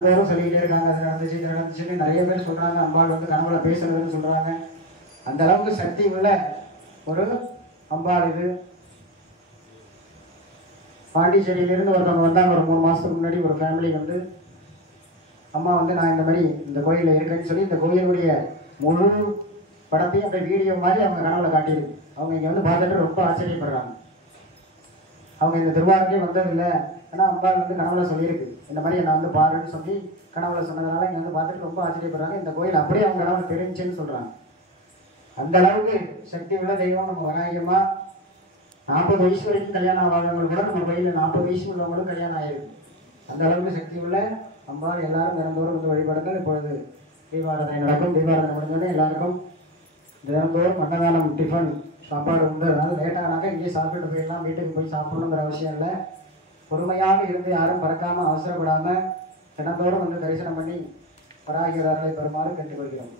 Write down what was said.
எல்லாரும் சொல்லிக்கிட்டே இருக்காங்க, அது நடந்துச்சு இது நடந்துச்சுன்னு நிறைய பேர் சொல்றாங்க. அம்பாள் வந்து கனவுல பேசுறதுன்னு சொல்றாங்க. அந்த அளவுக்கு சக்தி உள்ள ஒரு அம்பாள் இது. பாண்டிச்சேரியிலிருந்து ஒருத்தவங்க வந்தாங்க ஒரு 3 மாசத்துக்கு முன்னாடி. ஒரு ஃபேமிலி வந்து அம்மா வந்து நான் இந்த மாதிரி இந்த கோயிலில் இருக்கேன்னு சொல்லி இந்த கோயிலுடைய முழு படத்தையும் அப்படியே வீடியோ மாதிரி அவங்க கனவுல காட்டியிருக்கு. அவங்க இங்கே வந்து பார்த்துட்டு ரொம்ப ஆச்சரியப்படுறாங்க. அவங்க இந்த திருவாரூரே வந்ததில்லை, ஆனால் அம்பாள் வந்து கனவுல சொல்லியிருக்கு இந்த மாதிரி என்னை வந்து பாருன்னு சொல்லி கனவுல சொன்னதுனால இங்கே வந்து பார்த்துட்டு ரொம்ப ஆச்சரியப்படுறாங்க. இந்த கோயில் அப்படியே அவங்க கனவுல தெரிஞ்சுன்னு சொல்கிறாங்க. அந்த அளவுக்கு சக்தி உள்ள தெய்வம் நம்ம வராயமா. 40 வயசு வரைக்கும் கல்யாணம் ஆகாதவங்க கூட நம்ம கோயிலில் 40 வயசு உள்ளவங்களும் கல்யாணம் ஆயிருக்கு. அந்த அளவுக்கு சக்தி உள்ள அம்பாள். எல்லாரும் தினந்தோறும் வந்து வழிபடுங்கள். இப்பொழுது தீபாராதனை நடக்கும். தீபாராதனை முடிஞ்சோடனே எல்லாருக்கும் தினந்தோறும் அன்னதானம் டிஃபன் சாப்பாடு உண்டு. அதனால லேட்டானாக்க இங்கேயே சாப்பிட்டு போயிடலாம், வீட்டுக்கு போய் சாப்பிடணுங்கிற அவசியம் இல்லை. பொறுமையாக இருந்து யாரும் பறக்காமல் அவசரப்படாமல் தினந்தோறும் வந்து தரிசனம் பண்ணி பராகியவர்களை பெறுமாறு கேட்டுக்கொள்கிறோம்.